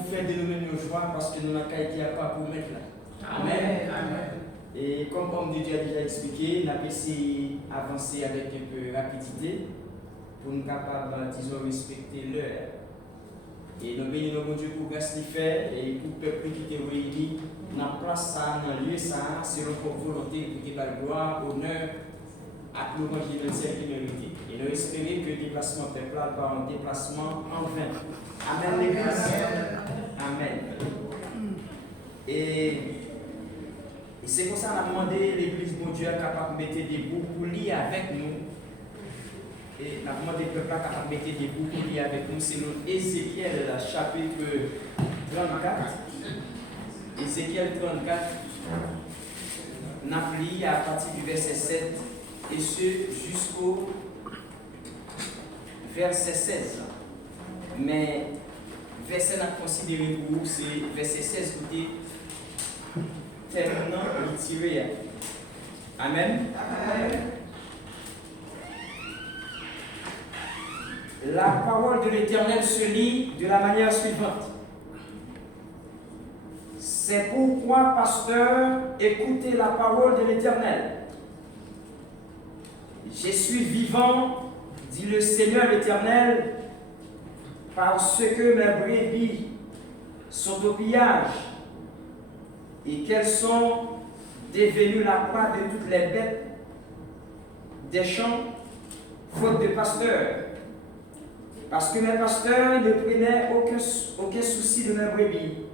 nous faire dénommer nos joies parce que nous n'avons qu'à être pas pour mettre là. Amen. Amen. Et comme homme de Dieu a déjà expliqué, nous avons essayé d'avancer avec un peu de rapidité pour nous capables, disons, respecter l'heure. Et nous bénissons notre Dieu pour grâce de faire et pour le peuple qui est réuni, dans place ça, dans le lieu ça, c'est notre volonté pour qu'il y ait la gloire, honneur à tout le monde qui est dans cette minorité. Et nous espérons que le déplacement peuple va un déplacement en vain. Amen, l'Église. Amen. Et c'est pour ça qu'on a demandé l'Église, mon Dieu, capable de mettre debout pour lire avec nous. Et on a demandé au peuple capable de mettre debout pour lire avec nous. C'est le Ézéchiel, chapitre 34. Ézéchiel 34. On a lu à partir du verset 7 et ce jusqu'au verset 16. Mais verset à considérer pour vous, c'est verset 16 côté terminant et tiré. Amen. Amen. La parole de l'Éternel se lit de la manière suivante. C'est pourquoi, pasteur, écoutez la parole de l'Éternel. Je suis vivant, dit le Seigneur l'Éternel, parce que mes brebis sont au pillage et qu'elles sont devenues la proie de toutes les bêtes des champs, faute de pasteurs. Parce que mes pasteurs ne prenaient aucun souci de mes brebis,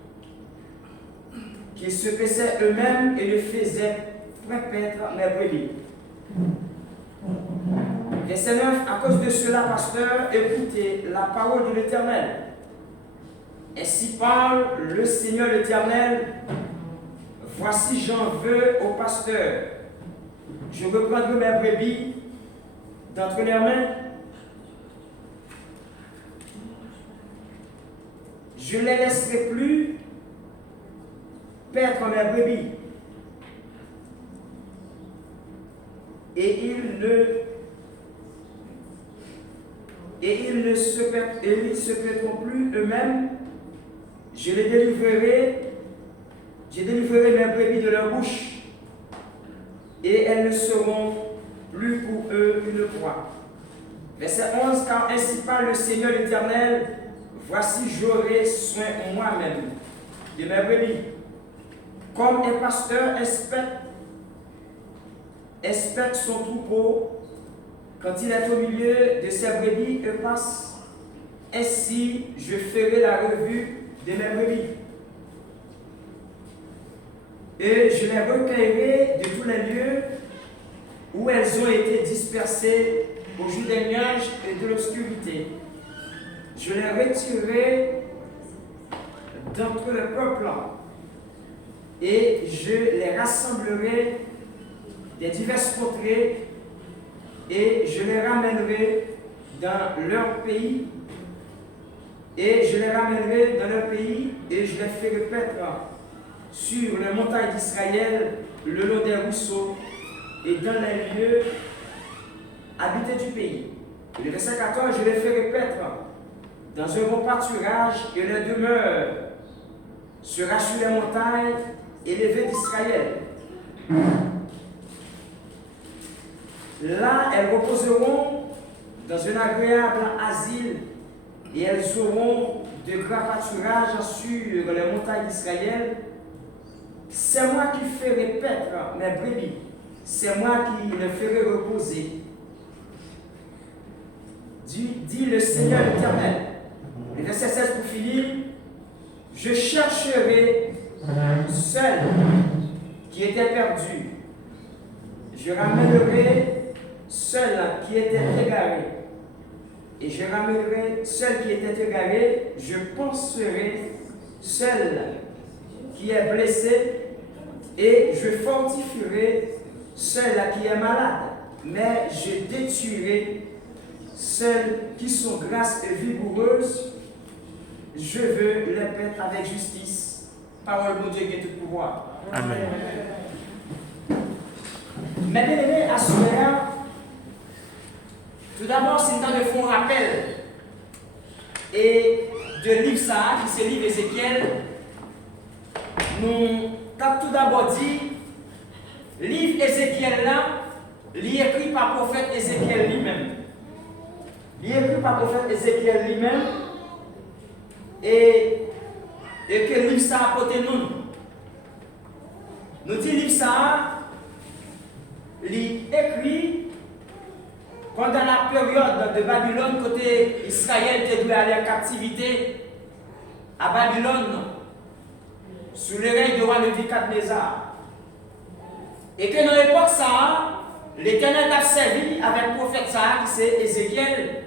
qu'ils se paissaient eux-mêmes et ne faisaient point paître mes brebis. Verset 9, à cause de cela, pasteur, écoutez la parole de l'Éternel. Ainsi parle le Seigneur l'Éternel. Voici, j'en veux au pasteur. Je reprendrai mes brebis d'entre leurs mains. Je ne les laisserai plus perdre mes brebis. Et ils ne se perdront plus eux-mêmes. Je délivrerai mes brebis de leur bouche, et elles ne seront plus pour eux une proie. Verset 11, car ainsi parle le Seigneur l'Éternel, voici j'aurai soin moi-même de mes brebis. Comme un pasteur inspecte son troupeau, quand il est au milieu de ses brebis et passe, ainsi je ferai la revue de mes brebis. Et je les recueillerai de tous les lieux où elles ont été dispersées au jour des nuages et de l'obscurité. Je les retirerai d'entre le peuple et je les rassemblerai des diverses contrées et je les ramènerai dans leur pays et je les ferai paître sur les montagnes d'Israël, le long des ruisseaux et dans les lieux habités du pays. Et le verset 14, je les ferai paître dans un bon pâturage et leur demeure sera sur les montagnes élevées d'Israël. Là, elles reposeront dans un agréable asile et elles auront de grands pâturages sur les montagnes d'Israël. C'est moi qui ferai paître mes brebis, c'est moi qui les ferai reposer. Dit le Seigneur l'Éternel. Le verset 16 pour finir. Je chercherai celle qui était perdue. Je ramènerai celle qui était égarée. Et je ramènerai celle qui était égarée. Je penserai celle qui est blessée. Et je fortifierai celle qui est malade. Mais je détruirai celles qui sont grasses et vigoureuses. Je veux les paître avec justice. Parole de Dieu qui est tout pouvoir. Amen. Mais bien aimé, à ce moment-là, tout d'abord, c'est le temps de faire un rappel et de livre ça, qui c'est livre Ézéchiel, nous avons tout d'abord dit, livre Ézéchiel là, il est écrit par le prophète Ézéchiel lui-même. Il est écrit par le prophète Ézéchiel lui-même, et que le livre ça a côté nous. Nous disons livre ça, il est écrit pendant la période de Babylone, côté Israël devait aller en captivité à Babylone, sous le règne de roi Nebuchadnezzar. Et que dans l'époque ça, l'Éternel a servi avec le prophète ça, qui c'est Ézéchiel,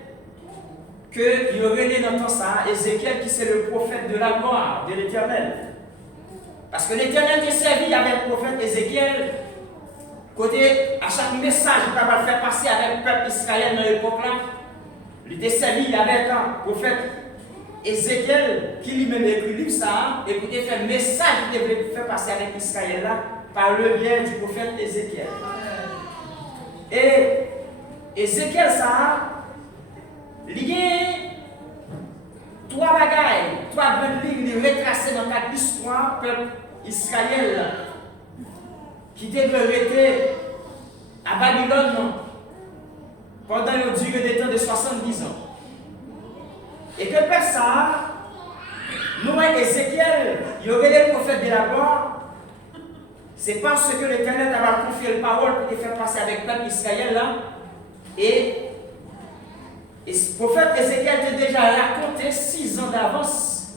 que il aurait né dans ça, Ézéchiel qui c'est le prophète de la gloire de l'Éternel. Parce que l'Éternel a servi avec le prophète Ézéchiel, côté à chaque message qu'il va faire passer avec le peuple Israël dans l'époque là, il était servi avec un prophète Ézéchiel qui lui-même écrit livre ça, et pour faire un message qu'il devait faire passer avec Israël là, par le biais du prophète Ézéchiel. Et Ézéchiel ça, il y a trois bagailles, trois grandes lignes retracées dans l'histoire du peuple Israël qui devait rester à Babylone pendant une durée de temps de 70 ans. Et que par ça, nous, Ézéchiel, il y aurait le prophète de la gloire. C'est parce que l'Éternel a confié la parole pour faire passer avec le peuple Israël là. Et le prophète Ézéchiel a déjà raconté 6 ans d'avance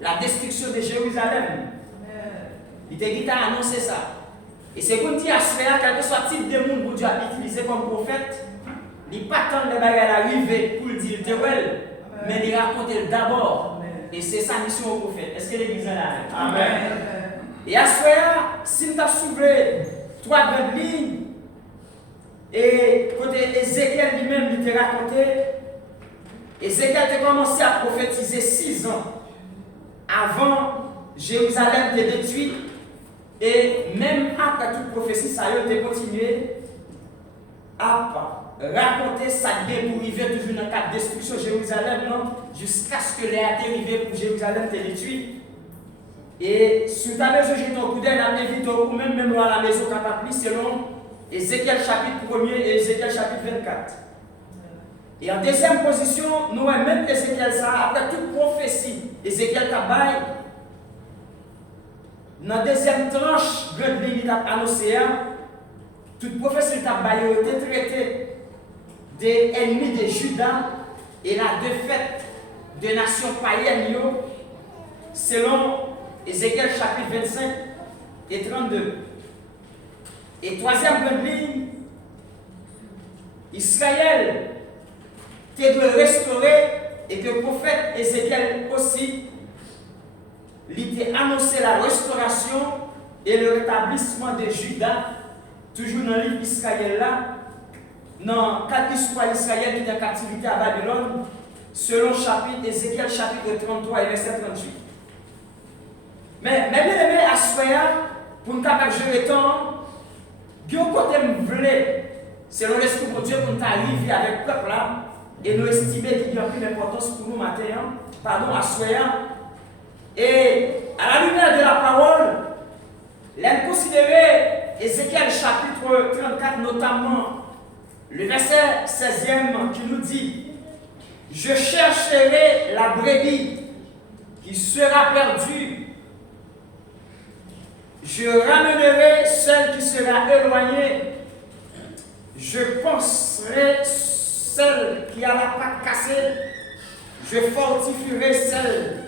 la destruction de Jérusalem. Il a annoncé ça. Et c'est pour dire à cela, quel que soit le type de monde que Dieu a utilisé comme prophète, il n'est pas tant de bagages arriver pour le dire de well, mais il raconte d'abord. Et c'est sa mission au prophète. Est-ce que l'église est là? Amen. Et à cela, si nous avons soulevé 3 grandes lignes, et côté Ézéchiel lui-même, il t'a raconté, Ézéchiel a commencé à prophétiser 6 ans avant Jérusalem d'être détruite. Et même après toute prophétie, ça a été continué à raconter sa vie pour arriver toujours dans le cadre de destruction de Jérusalem, jusqu'à ce que les arrivé pour Jérusalem te détruite. Et sous ta maison, j'ai ton coup d'œil, on a invité ou même à la maison capable, selon Ézéchiel chapitre 1er et Ézéchiel chapitre 24. Et en deuxième position, nous même Ézéchiel ça, après toute prophétie, Ézéchiel Tabaye, dans la deuxième tranche, grande ligne il a annoncé, toute prophétie Tabaye a été traitée des ennemis de Juda et la défaite des nations païennes, selon Ézéchiel chapitre 25 et 32. Et troisième grande ligne, Israël doit restaurer et que le prophète Ézéchiel aussi, il a annoncé la restauration et le rétablissement de Juda, toujours dans le livre Israël là, dans 4 histoires d'Israël qui est en captivité à Babylone, selon Ézéchiel chapitre 33 et verset 38. Mais bien aimé à Soya, pour nous capable de gérer le temps, il y a un côté selon l'Esprit de Dieu, pour nous arriver avec le peuple là, et nous estimer qu'il y a plus d'importance pour nous matin, pardon, à Soya. Et à la lumière de la parole, l'on considérer Ézéchiel chapitre 34, notamment le verset 16e qui nous dit: je chercherai la brebis qui sera perdue. Je ramènerai celle qui sera éloignée. Je penserai celle qui a la patte cassée. Je fortifierai celle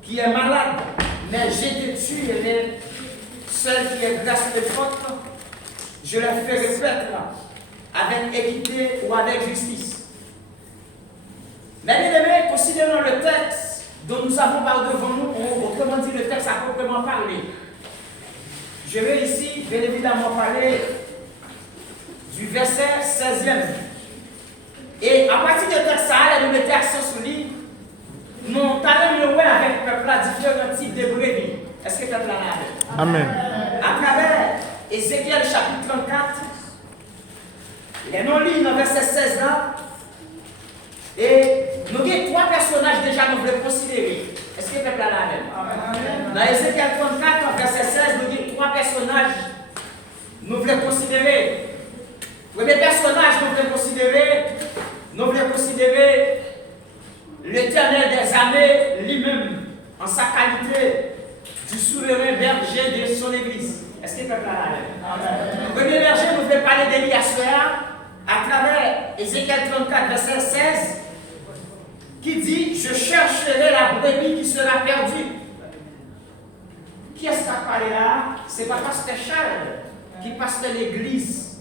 qui est malade. Mais je détruirai celle qui est grasse et forte. Je la ferai paître avec équité ou avec justice. Mais bien aimés, considérons le texte dont nous avons par devant nous, autrement dit le texte à proprement parler. Je vais ici, bien évidemment, parler du verset 16e. Et à partir de texte, ça nous mettons accent sur lui. Nous allons avec le peuple à différents types de brebis. Est-ce que le peuple là? Amen. À travers Ézéchiel chapitre 34, les non-lignes dans verset 16 là, et Nous avons trois personnages déjà nous voulons considérer. Est-ce que le peuple a la même? Dans Ézéchiel 34, verset 16, nous avons trois personnages nous voulons considérer. Premier personnage nous voulons considérer l'Éternel des armées lui-même, en sa qualité du souverain berger de son Église. Est-ce que le peuple a la même? Le premier berger, nous voulons parler d'Élie à travers Ézéchiel 34, verset 16, qui dit: je chercherai la brebis qui sera perdue. Qui est-ce qui a parlé là? Ce n'est pas pasteur Charles qui pasteur l'église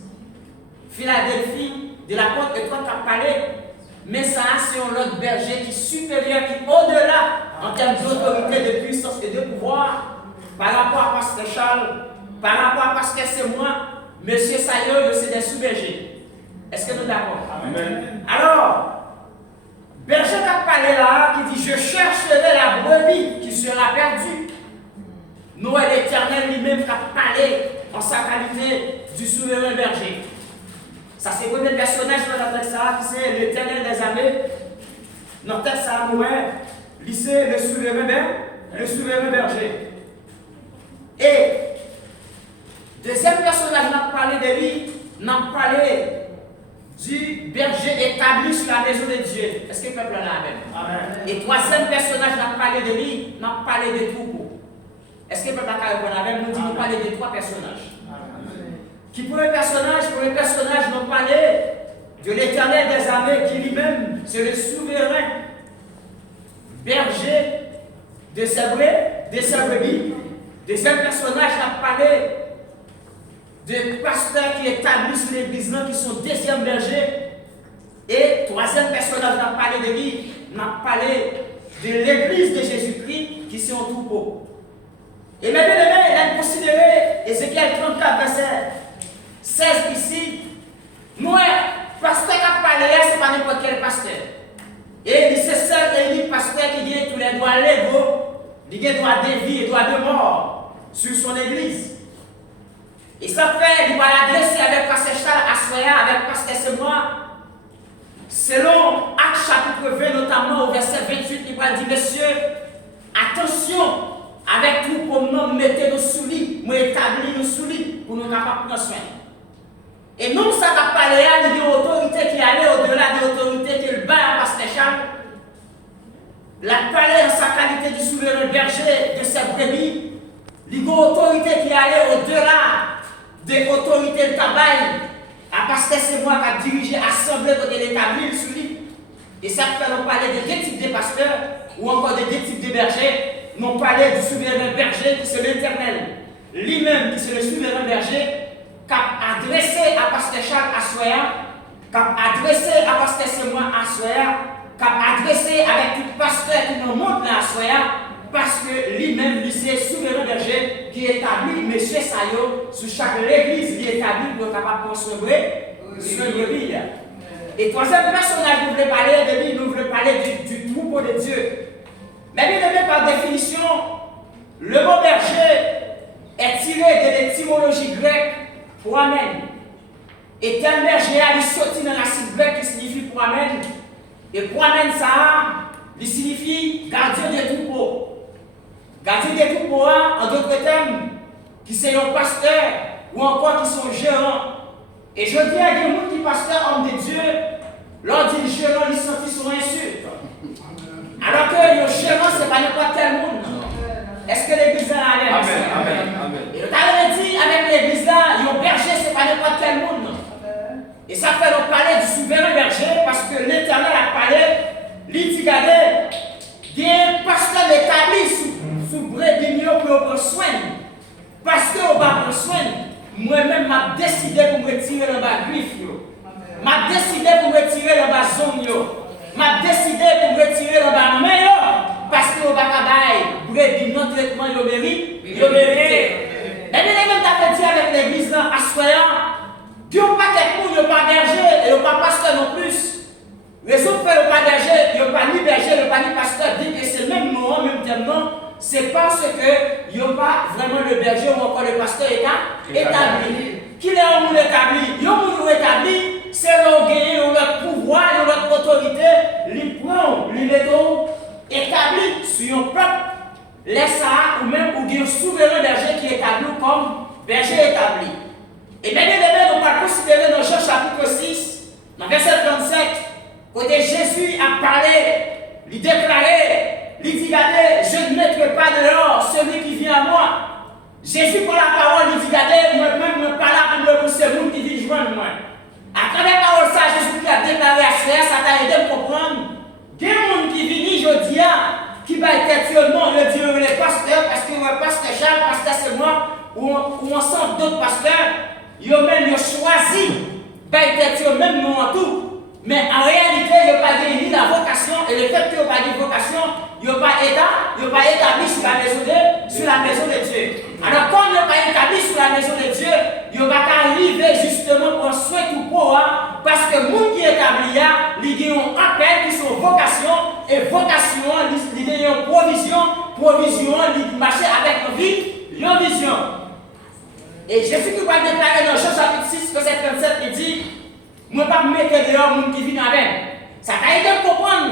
Philadelphie de la porte étroite qui a parlé, mais ça c'est un autre berger qui est supérieur, qui est au-delà en termes d'autorité, de puissance et de pouvoir par rapport à pasteur Charles, par rapport à pasteur c'est moi, monsieur Sayo, c'est des sous-bergers. Est-ce que nous sommes d'accord? Amen. Alors, berger qui a parlé là, qui dit: je chercherai la brebis qui sera perdue. Nous, l'Éternel lui-même qui a parlé en sa qualité du souverain berger. Ça, c'est le premier personnage dans notre texte, c'est l'Éternel des armées. Notre texte, c'est le souverain berger. Et, deuxième personnage, on a parlé de lui, on a parlé du berger établi sur la maison de Dieu. Est-ce que le peuple en a même? Amen. Et troisième personnage, on a parlé de lui, on a parlé des troupeaux. Est-ce que le peuple a répondu avec nous? Nous parler des trois personnages. Amen. Qui pour le personnage, nous parler de l'Éternel des armées, qui lui-même, c'est le souverain berger de ses brebis. Deuxième personnage, on a parlé de pasteurs qui établissent sur l'église, qui sont deuxième berger. Et troisième personnage, on a parlé de lui, on a parlé de l'église de Jésus-Christ qui sont en troupeau. Et maintenant, il a considéré Ézéchiel 34, verset 16 ici. Nous, pasteur qui a parlé, ce n'est pas n'importe quel pasteur. Et c'est seul Élie, pasteur qui a tous les droits légaux, il a droits de vie et droits de mort sur son église. Et ça fait, il va l'adresser avec pasteur Charles Assoya, avec pasteur Semois, selon Actes chapitre 20, notamment au verset 28, il va dire: messieurs, attention, avec tout pour nous, mettez nos souliers, nous établir nos souliers pour nous capables de prendre soin. Et nous, ça va parler à une autorité qui allait au-delà de l'autorité que le bas à pasteur Charles. La parler en sa qualité du souverain berger de ses brebis, une autorité qui allait au-delà de l'autorité de tabac. À pasteur c'est moi qui a dirigé l'assemblée de l'établir sur lui. Et ça fait nous parler de deux types de pasteurs ou encore de deux types de bergers. Nous parlons du souverain berger qui c'est l'Éternel. Lui-même qui c'est le souverain berger qui a adressé à pasteur Charles Assoya, qui a adressé à pasteur Semois Assoya, qui a adressé avec tout pasteur qui nous montre à Assoya, parce que lui-même, lui, c'est souverain berger qui établit M. Sayo sur chaque église, il établit pour être capable de construire brebis. Et troisième personnage, nous voulons parler de lui, nous voulons parler du troupeau de Dieu. Mais bien aimé, par définition, le mot berger est tiré de l'étymologie grecque pour amen. Et tel berger a sorti dans la racine grecque qui signifie pour amen. Et pour amen, ça, il signifie gardien des troupeaux. Gardien des troupeaux, en d'autres termes, qui sont un pasteur ou encore qui sont gérants. Et je dis à des gens qui sont pasteurs, hommes de Dieu, leur dit gérant, ils sentent son insulte. Alors que le gérant, ce n'est pas n'importe quel monde. Est-ce que l'église là a l'air? Amen. Et le talent dit avec l'église là, le berger, ce n'est pas n'importe quel monde. Et ça fait nous parler du souverain berger parce que l'Éternel a parlé, il dit regardez, des pasteurs établis sous brebis pour prendre soin. Parce qu'on va prendre soin, moi-même, j'ai décidé pour me retirer dans ma griffe. J'ai décidé pour me retirer dans ma zone. J'ai décidé pour me retirer dans ma main. Parce que on va travailler, brebis, non traitement, il mérite. Mais bien, même t'as dit avec l'église là, à soyant, Dieu n'a pas quelqu'un, il n'y a pas berger, il n'y a pas pasteur non plus. Les autres frères, il n'y a pas berger, il n'y a pas ni berger, il n'y a pas ni pasteur, dit que c'est le même nom, même terme non. C'est parce qu'il n'y a pas vraiment le berger ou encore le pasteur établi. Qui est un monde établi? Il y a un monde établi, c'est leur gagner notre pouvoir, notre autorité, les prend, les mettons établis sur un peuple, laisse ça, ou même ou bien souverain berger qui est établi comme berger établi. Et bien évidemment, on va considérer dans Jean chapitre 6, dans verset 37, côté Jésus a parlé, il déclarait, il dit, regardez, je ne mettrai pas dehors celui qui vient à moi. Jésus, pour la parole, il dit, regardez, moi-même, je parle pour ce monde qui vient joindre moi. À travers la parole, ça, Jésus qui a déclaré à ce ça t'a aidé à comprendre. Il y a des gens qui viennent, je dis, qui va être non, le Dieu, les pasteurs, parce que le pasteur Charles, pasteur c'est moi, ou ensemble d'autres pasteurs, ils ont même choisi, va être même non en tout. Mais en réalité, il n'y a pas ni la vocation, et le fait qu'il n'y a pas de vocation, il n'y a pas établi sur la maison de Dieu. Alors, quand il n'y a pas établi sur la maison de Dieu, il n'y a pas qu'à arriver justement pour souhaiter ou pour, parce que le monde qui est établi, il y a un appel qui sont vocation, et vocation, il y a une provision, il marche avec une vie, une vision. Et Jésus qui va déclarer dans Jean chapitre 6, verset 37, il dit, moi, je ne vais pas mettre dehors les gens qui viennent avec. Ça t'a aidé à comprendre,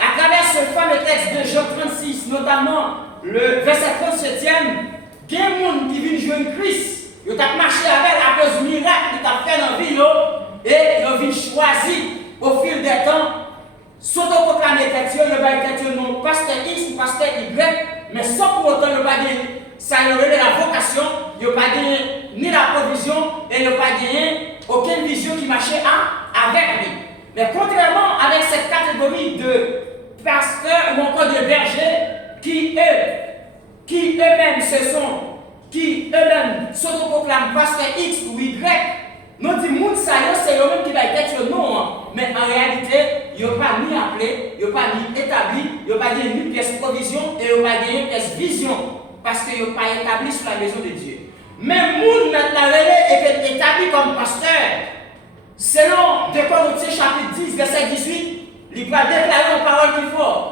à travers ce fameux texte de Jean 36, notamment le verset 37e, il y a des gens qui viennent jouer Christ. Ils ont marché avec à cause du miracle qu'ils ont fait dans la vie, et ils ont choisi au fil des temps, s'auto-proclamer tête, ils n'ont pas été non pasteur X ou pasteur Y, mais sans pour autant ne pas gagner. Ça y aurait la vocation, il n'y a pas gagné ni la provision, et il n'y a pas gagné aucune vision qui marchait avec lui. Mais contrairement avec cette catégorie de pasteurs ou encore de bergers qui eux-mêmes s'autoproclament pasteur X ou Y, nous disons que c'est eux-mêmes qui va être non. Mais en réalité, ils n'ont pas ni appelé, ils n'ont pas ni établi, ils n'ont pas dit ni pièce provision et ils n'ont pas dit pièce vision. Parce qu'ils n'ont pas établi sur la maison de Dieu. Mais moun maintenant est établi comme pasteur. Selon 2 Corinthiens chapitre 10, verset 18, il va déclarer une parole plus forte.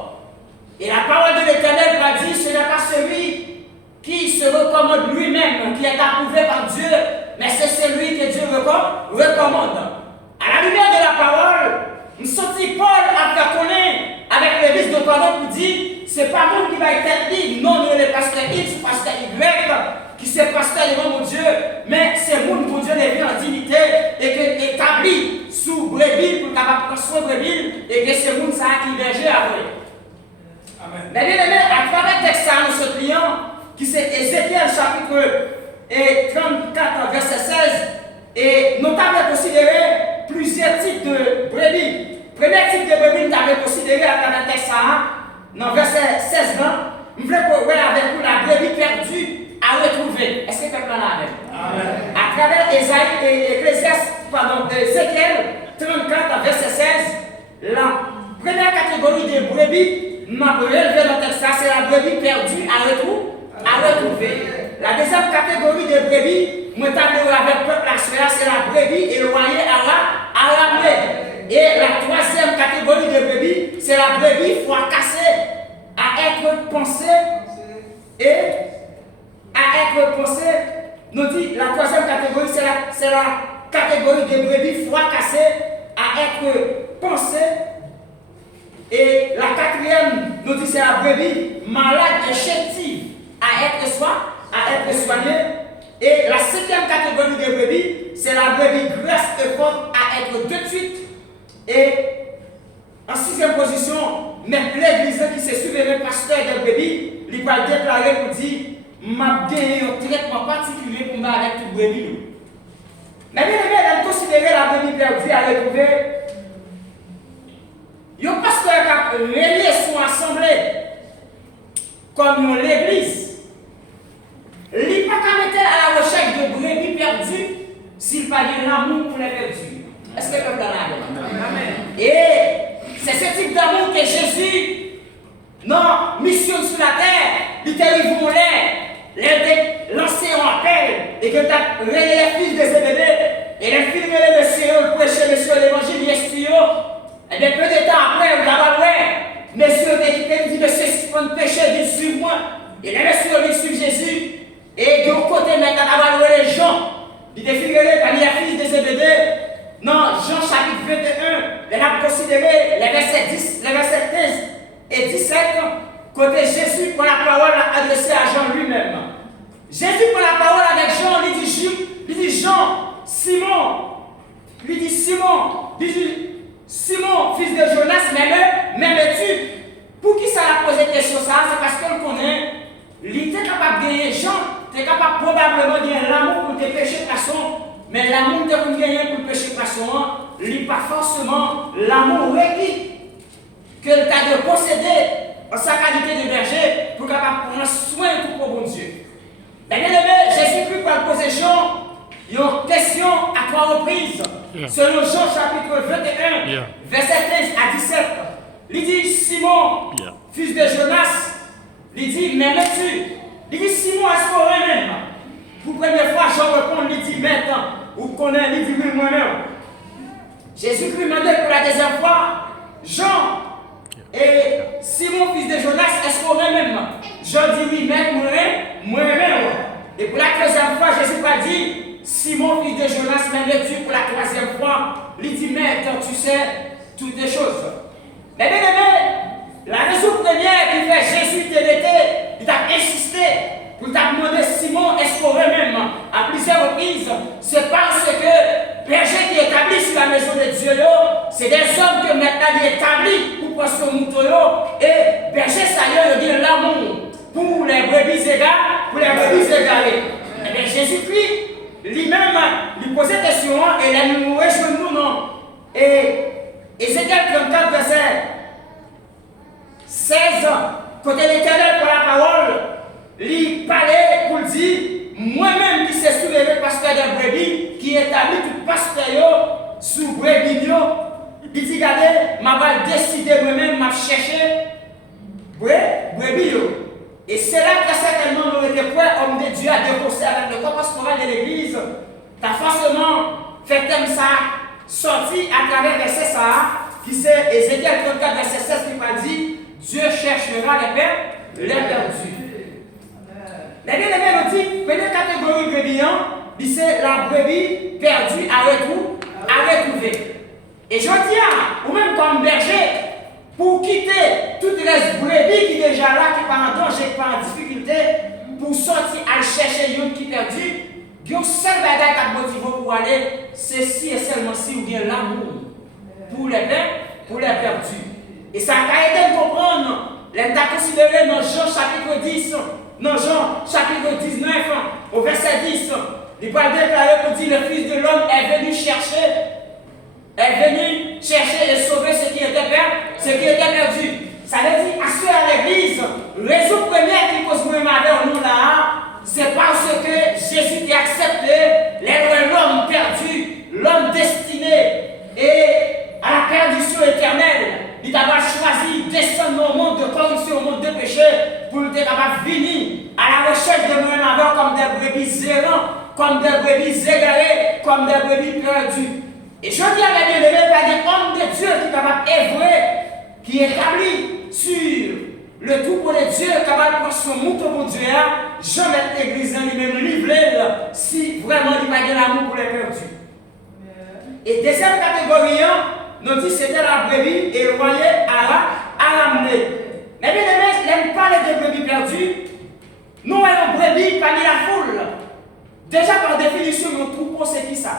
Et la parole de l'Éternel va dire, ce n'est pas celui qui se recommande lui-même, qui est approuvé par Dieu, mais c'est celui que Dieu recommande. À la lumière de la parole, nous sortis Paul à faire connaître avec l'église de Corinth pour dire, c'est pas nous qui va être dit, non, nous les pasteurs X ou pasteurs Y, qui se pasteur devant mon Dieu, mais c'est nous pour Dieu les en dignité et qui établi sous brebis pour capable prendre soin de brebis et que c'est nous ça qui berger après. Amen. Mais bien aimé, à travers le texte nous ce client qui c'est Ézéchiel chapitre 34 verset 16 et notamment considéré plusieurs types de brebis. Premier type de brebis nous avons considéré à travers le texte dans verset 16 nous voulons voir avec vous la brebis perdue à retrouver. Est-ce que quelqu'un l'a avec? Amen. À travers Ézéchiel 34 verset 16, la première catégorie de brebis, nous avons relevé dans le texte, c'est la brebis perdue à retrouver. La deuxième catégorie de brebis, nous avons avec le peuple c'est la brebis éloignée à ramener. Et la troisième catégorie de brebis, c'est la brebis fracassée à être pensée et à être pensée. Nous dit la troisième catégorie, c'est la catégorie de brebis fracassées à être pensée. Et la quatrième, nous dit c'est la brebis malade et chétive à être soignée. Et la cinquième catégorie de brebis, c'est la brebis grasse et forte à être de suite. Et en sixième position, même l'église qui s'est souverain pasteur de brebis, il va déclarer pour dire m'a gagné un traitement particulier pour moi avec toute brebis. Mais bien aimé, elle a considéré la brebis perdue à retrouver. Il y a un pasteur qui a relié son assemblée comme l'église. Il n'est pas qu'à mettre à la recherche de brebis perdues s'il n'a pas de l'amour pour les perdus. Est-ce que le peuple a Amen. Et c'est ce type d'amour que Jésus, non, mission sur la terre, il t'a lancé en appel et que tu as réveillé les fils des Zébédée et les fils de messieurs, prêcher messieurs l'évangile, les espions. Et bien peu de temps après, vous avez messieurs qui dit, monsieur, si vous péché, viens suivre moi. Et les messieurs viennent suivre Jésus. Et de l'autre côté, maintenant, vous avez les gens. Il défilent parmi les fils des Zébédée. dans Jean chapitre 21, on a considéré les versets 10, les versets 15 et 17, côté Jésus pour la parole adressée à Jean lui-même. Jésus pour la parole avec Jean, il dit Jean, Simon, lui dit Simon, Simon, fils de Jonas, m'aimes-tu? Pour qui ça a posé question ça? C'est parce qu'on connaît, il était capable de gagner Jean, il était capable probablement de gagner l'amour pour tes péchés poissons, mais l'amour de pour gagner pour le péché poisson, il n'est pas forcément l'amour requis que tu as de posséder en sa qualité de berger pour capable prendre soin de tout pour bon Dieu. Bien aimé, Jésus-Christ pour poser Jean, il y a une question à 3 reprises. Selon Jean chapitre 21, verset 15 à 17. Il dit Simon, fils de Jonas, il dit m'aimes-tu? Il dit Simon, est-ce qu'on même? Pour la première fois, Jean répond, il dit maintenant, ou connaît, il dit oui, moi-même. Jésus-Christ m'a dit pour la deuxième fois, Jean et Simon, fils de Jonas, est-ce qu'on même? Jean dit oui, mais moi-même. Et pour la troisième fois, Jésus a dit, Simon, fils de Jonas, m'aimes-tu? Pour la troisième fois, il dit mais tu sais toutes les choses. Mais bien aimé, la raison première qui fait Jésus il t'a insisté pour t'a demandé Simon, est-ce qu'on même à plusieurs reprises, c'est parce que berger qui est établi sur la maison de Dieu, c'est des hommes que maintenant il est établi pour prendre son mouton et berger ça il dit l'amour pour les brebis égales, pour les brebis égarées. Et bien Jésus-Christ lui-même lui posait des questions et il nous rejoint nous non. Et Ézéchiel 34 verset 16, côté l'Éternel pour la parole, il parlait pour dire, moi-même qui s'est soulevé pasteur de brebis, qui établit tout pasteur sous brebis, il dit, regardez, m'a décidé moi-même, m'a cherché brebis. Et c'est là que certainement nous étions prêts, homme de Dieu, à déposer avec le corps pastoral de l'église. Tu as forcément fait comme ça, sorti à travers verset ça, qui c'est Ézéchiel 34, verset 16, qui m'a dit, Dieu cherchera les perdus. Les bien-aimés nous dit, première catégorie de brebis, c'est la brebis perdue à retrouver. Et je dis, ou même comme berger, pour quitter toutes les brebis qui sont déjà là, qui sont en danger, qui sont en difficulté, pour sortir à chercher une qui est perdue, il y a un seul bagage qui a motivé pour aller, c'est si et seulement si ou bien l'amour pour les perdus. Et ça a aidé à comprendre, les a considéré dans Jean chapitre 10, dans Jean chapitre 19, au verset 10, il va déclarer pour dire le Fils de l'homme est venu chercher et sauver ce qui était perdu. Ça veut dire, à ceux à l'église, raison première qui pose moi avec nous là, c'est parce que Jésus a accepté l'homme perdu, l'homme destiné et à la perdition éternelle. Il t'a choisi de descendre au monde de corruption, au monde de péché, pour être capable de venir à la recherche de moi avec comme des brebis errants, comme des brebis égarées, comme des brebis perdues. Et je dis à mes bien-aimés, il y a des hommes de Dieu qui sont capables d'œuvrer, qui est établi sur le troupeau de Dieu, capable de prendre son mouton pour Dieu, jamais l'église en lui-même livrée, si vraiment il n'y a pas l'amour pour les perdus. Et deuxième catégorie, nous dit c'était la brebis éloignée à ramener. Mais bien aimés, n'aime pas les deux brebis perdues. Nous avons brebis parmi la foule. Déjà par définition, un troupeau c'est qui ça?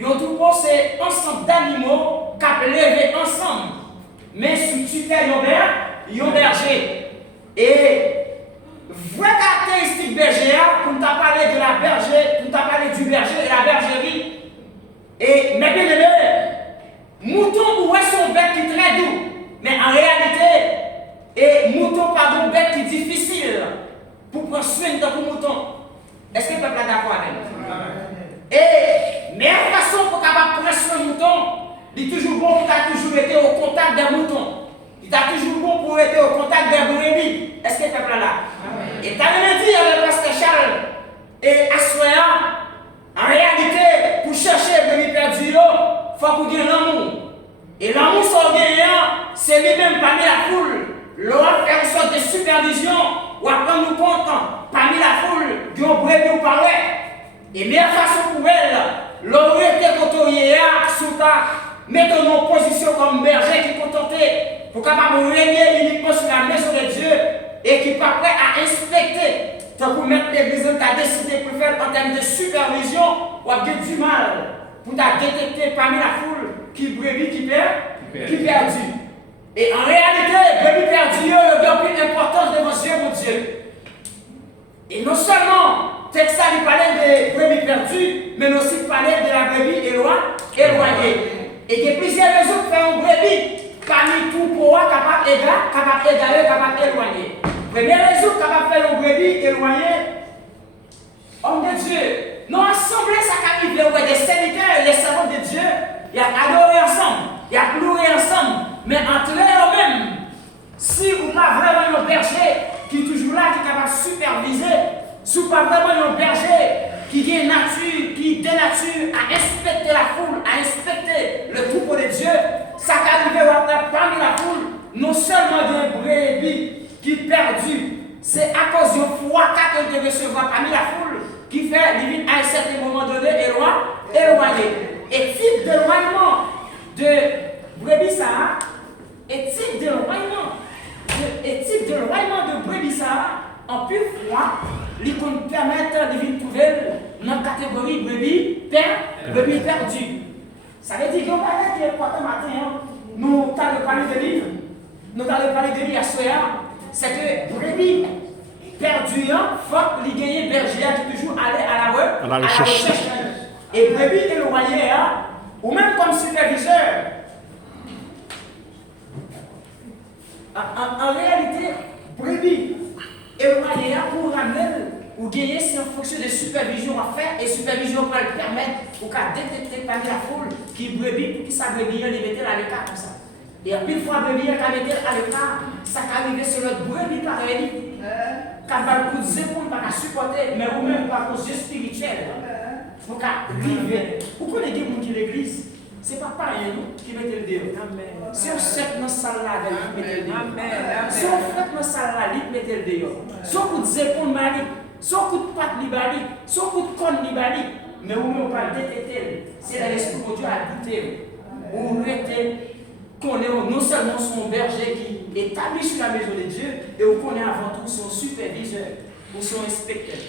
Un troupeau c'est un ensemble d'animaux qui ont levé ensemble. Mais si tu fais un berger. Et vraie caractéristique berger, pour nous parler de la berger, pour nous parler du berger et la bergerie. Et mais bien aimé, mouton ou est son bec qui est très doux, mais en réalité, et mouton pardon bec qui est difficile pour prendre soin de mouton. Est-ce que le peuple est d'accord avec nous? Et meilleure façon pour capable prendre soin de mouton, il est toujours bon pour toujours été au contact des moutons. Il est toujours bon pour être au contact des brebis. Est-ce que le peuple est là? Et tu as même dit à le pasteur Charles et à Soya, en réalité, pour chercher les brebis perdus, il faut qu'on ait l'amour. Et l'amour sans gagnant, c'est lui-même parmi la foule. L'on fait une sorte de supervision, ou à prendre compte parmi la foule, du brebis ou pas. Et meilleure façon pour elle, l'aurait été côtoyé sous ta, mettons en position comme berger qui est contenté pour capable régner uniquement sur la maison de Dieu et qui n'est pas prêt à inspecter. Tant que mettre l'église qui a décidé pour faire en termes de supervision, ou a du mal pour détecter parmi la foule qui brebis qui perdu. Et en réalité, brebis perdu, il y a plus d'importance devant Dieu, mon Dieu. Et non seulement, texte il parlait des brebis perdues, mais aussi parlait de la brebis éloignée. Et il y a plusieurs raisons pour faire une brebis parmi tout pour capable d'égarer, capable d'éloigner. Première raison capable de faire une brebis éloignée, homme de Dieu. Nous assemblés, ça arrive des serviteurs et les servants de Dieu, il y a adoré ensemble, il y a loué ensemble, mais entre eux-mêmes, si vous pas vraiment un berger qui est toujours là, qui est capable de superviser, si vous pas vraiment un berger qui est nature, qui dénature à inspecter la foule, à inspecter le troupeau de Dieu, ça arrive parmi la foule, non seulement des brebis qui est perdu, c'est à cause d'une foi qu'elle devait recevoir parmi la foule qui fait limite à un certain moment donné éloigné. Et type d'éloignement de brebis Sahara, et type d'éloignement de brebis Sahara, en plus froid, il peut permettre de trouver dans la catégorie brebis perdues. Ça veut dire qu'on va dire que matin, nous allons parler de livres, nous allons parler de livres à Soya, c'est que brebis perdu, il faut qu'il y ait un berger qui toujours allé à la recherche. Et brebis éloigné, ou même comme superviseur. En réalité, brebis éloigné pour ramener ou gagner, c'est en fonction de supervision à faire, et supervision va le permettre pour qu'à détecter parmi la foule qui brebis, pour qu'il sa brebis, les mettre à l'écart comme ça. Et puis, une fois brebis, qu'à mettre à l'écart, ça peut arriver sur notre brebis pareil. Quand on coup de épaules, pas supporter, mais ou même par cause spirituel. Pour arriver. Vous connaissez des gens qui l'église, ce n'est pas pareil qui mettent le dehors. Si on sait dans la salle là, ils mettent le dehors. Si on fait dans la salle là, ils mettent le dehors. Si on coup de épaules, si on coup de patte, si on coup de corne, mais ou même pas le détecter. C'est l'esprit de Dieu à goûter. Ou rester. Qu'on est non seulement son berger qui est établi sur la maison de Dieu, et qu'on est avant tout son superviseur ou son inspecteur.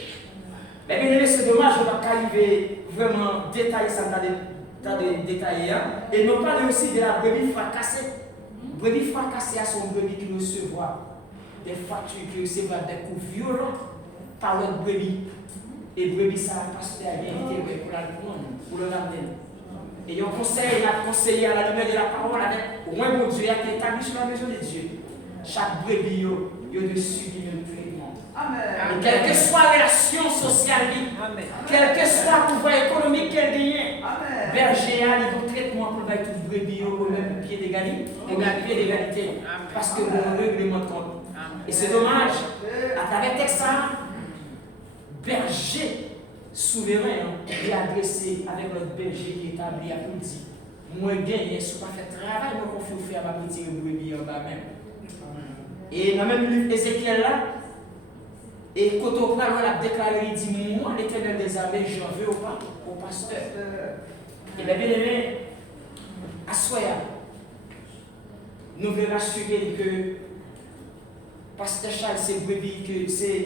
Mais bien aimé, c'est dommage, on va arriver vraiment détailler ça dans des détails. Et non pas aussi de la brebis fracassée. Brebis fracassée à son brebis qui recevra des factures, qui recevra des coups violents par l'autre brebis. Et brebis, ça va passer à bien éviter pour la prendre, pour le ramener. Et on conseille, a conseillé à la lumière de la parole avec au moins mon Dieu qui est établi sur la maison de Dieu. Chaque brebis, il y a dessus qui me traitement. Et quelle que soit la relation sociale, quel que soit le pouvoir économique qu'elle gagne, berger a le traitement pour faire tout brebis au même pied d'égalité, parce que mon règlement de compte. Et c'est dommage, à travers texte, berger souverain est adressé avec notre berger qui est établi à pour dire moi gagné, si je ne pas fait travail, moi confie faire ma petite brebis en bas même. Et dans le même livre Ézéchiel là, et quand on a déclaré, il dit moi l'Éternel des armées, j'en veux au pasteur. Et bien aimé, à Soya, nous voulons rassurer que pasteur Charles c'est brebis, que c'est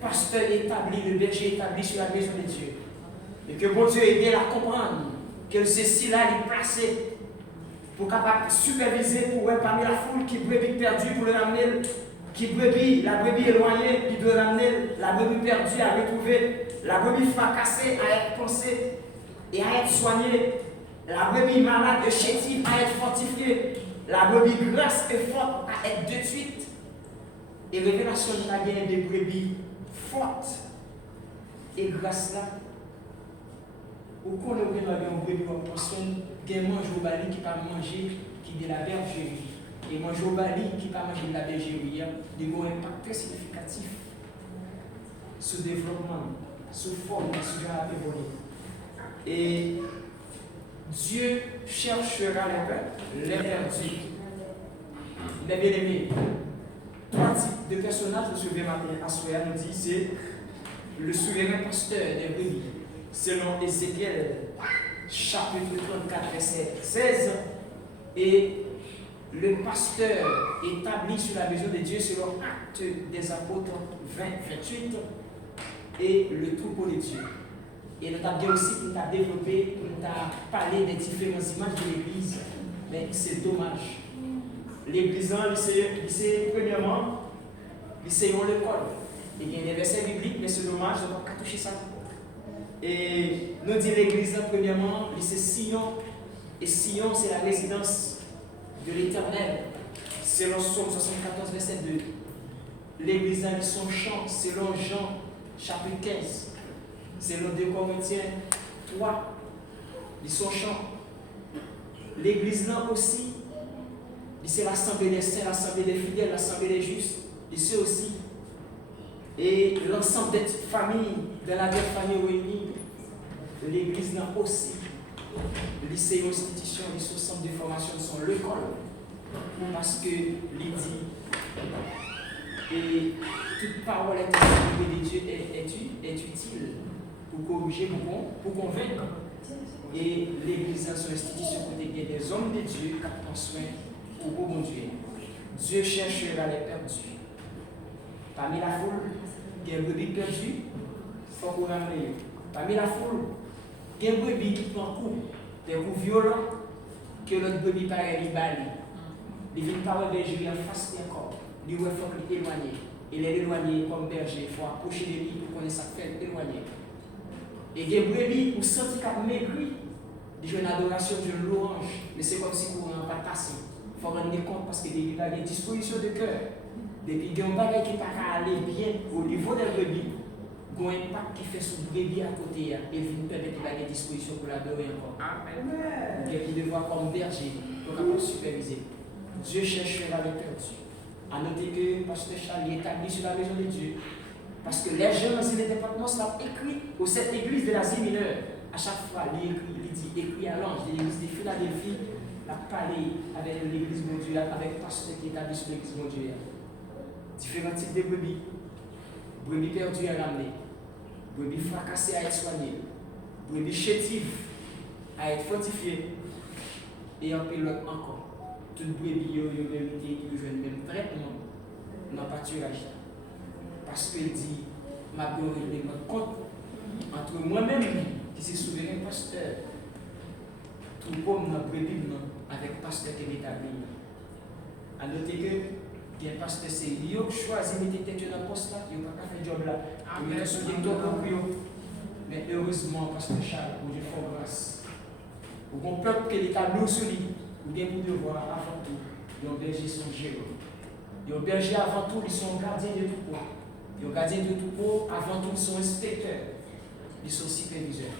pasteur établi, le berger établi sur la maison de Dieu. Et que bon Dieu aide à comprendre que ceci là est placé pour capable superviser pour parmi la foule qui brebis perdue pour le ramener, qui brebis, la brebis éloignée, qui doit ramener la brebis perdue à retrouver, la brebis fracassée à être pensée et à être soignée, la brebis malade et chétive à être fortifiée, la brebis grasse et forte à être détruite. Et révélation de la guerre des brebis forte et grâce là, au qu'on a bien un brebis en personne, qui mange au bali qui pas manger qui de la bergerie et mange au bali qui pas manger de la bergerie, il y a un impact très significatif sur le développement, sur la forme, sur la évolution. Et Dieu cherchera les peuples, les perdus. Les bien-aimés. Trois types de personnages que ce matin à Soya nous dit c'est le souverain pasteur des brebis, selon Ézéchiel, chapitre 34, verset 16, et le pasteur établi sur la maison de Dieu selon Actes des Apôtres 20, 28, et le troupeau de Dieu. Et nous avons bien aussi pour nous développer, pour nous parler des différentes images de l'Église. Mais c'est dommage. L'Église, c'est premièrement, c'est l'école. Il y a des versets bibliques, mais c'est dommage, on ne va pas toucher ça. Et nous disons l'Église, premièrement, c'est Sion. Et Sion, c'est la résidence de l'Éternel. Selon Psaume 74, verset 2. L'Église a son chant, selon Jean, chapitre 15. Selon 2 Corinthiens 3, ils sont chants. L'église là aussi, c'est l'assemblée des saints, l'assemblée des fidèles, l'assemblée des justes, c'est aussi. Et l'ensemble des familles, de la belle famille réunie, l'église là aussi. Lycée, institution, les centres de formation sont l'école. Parce que l'idée et toute parole est de Dieu est utile pour corriger, pour convaincre. Et l'église est son institution pour des hommes de Dieu qui prennent soin pour bon Dieu. Dieu cherchera les perdus. Parmi la foule, il y a un brebis perdu, il faut qu'on ramène. Parmi la foule, il y a un brebis qui prend coup, des coups violents, que l'autre brebis paraît libéré. Il vient par le berger en face d'un corps. Il faut qu'il éloigné. Il est éloigné comme berger. Il faut approcher de lui pour qu'on ait sa fête éloignée. Et il y a des brebis où senti qu'il maigri. Il y a une adoration d'une louange. Mais c'est comme si on n'a pas passé. Il faut rendre compte parce qu'il y a des dispositions de cœur. Depuis qu'il y a un bagage qui ne peut pas aller bien au niveau des brebis, il y a un impact qui fait sur le brebis à côté. Et il nous permet de faire des dispositions pour l'adorer encore. Amen. Et puis de voir comme berger, pour capable superviser. Dieu cherchera le perdu. À noter que Pasteur Charles est établi sur la maison de Dieu. Parce que les jeunes dans les départements l'ont écrit pour cette église de l'Asie mineure. À chaque fois, il dit écrit à l'ange de l'église de Philadelphie, il a parlé avec l'église de Dieu, avec le pasteur qui est établi sur l'église de Dieu. Différents types de brebis. Brebis perdues à ramener. Brebis fracassées à être soignées. Brebis chétives à être fortifiées. Et en pilote encore. Toute brebis ont mérité qui jouent le même traitement dans le pâturage. Parce qu'il dit, ma gloire est mon compte entre moi-même, qui est souverain pasteur, tout comme dans le brebis avec le pasteur qui est établi. À noter que le pasteur, c'est lui qui choisit de mettre tête dans le poste là, il n'a pas fait le job là. Il a soulevé tout pour eux. Mais heureusement, pasteur Charles, pour Dieu fait grâce. Pour qu'on peuple que l'État nous solide. Ou bien pour devoir avant tout, les bergers sont gérants. Les bergers avant tout, ils sont gardiens de tout pot. Les gardiens de tout pot, avant tout, ils sont inspecteurs. Ils sont superviseurs.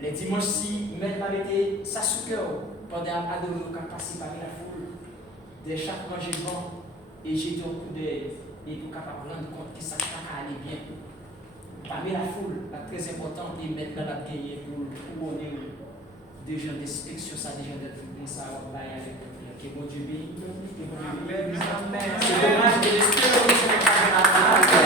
Les dimanches, si même arrêter ça sous cœur, pendant adorer nous passer par la foule, de chaque rangement, et j'ai un coup d'œil, et pour capable rendre compte que ça va aller bien. Parmi la foule, la très importante, et maintenant la gagner pour on est des gens d'inspection, ça, des gens de ça, on va y aller. Que bon Dieu bénisse. C'est dommage que l'esprit de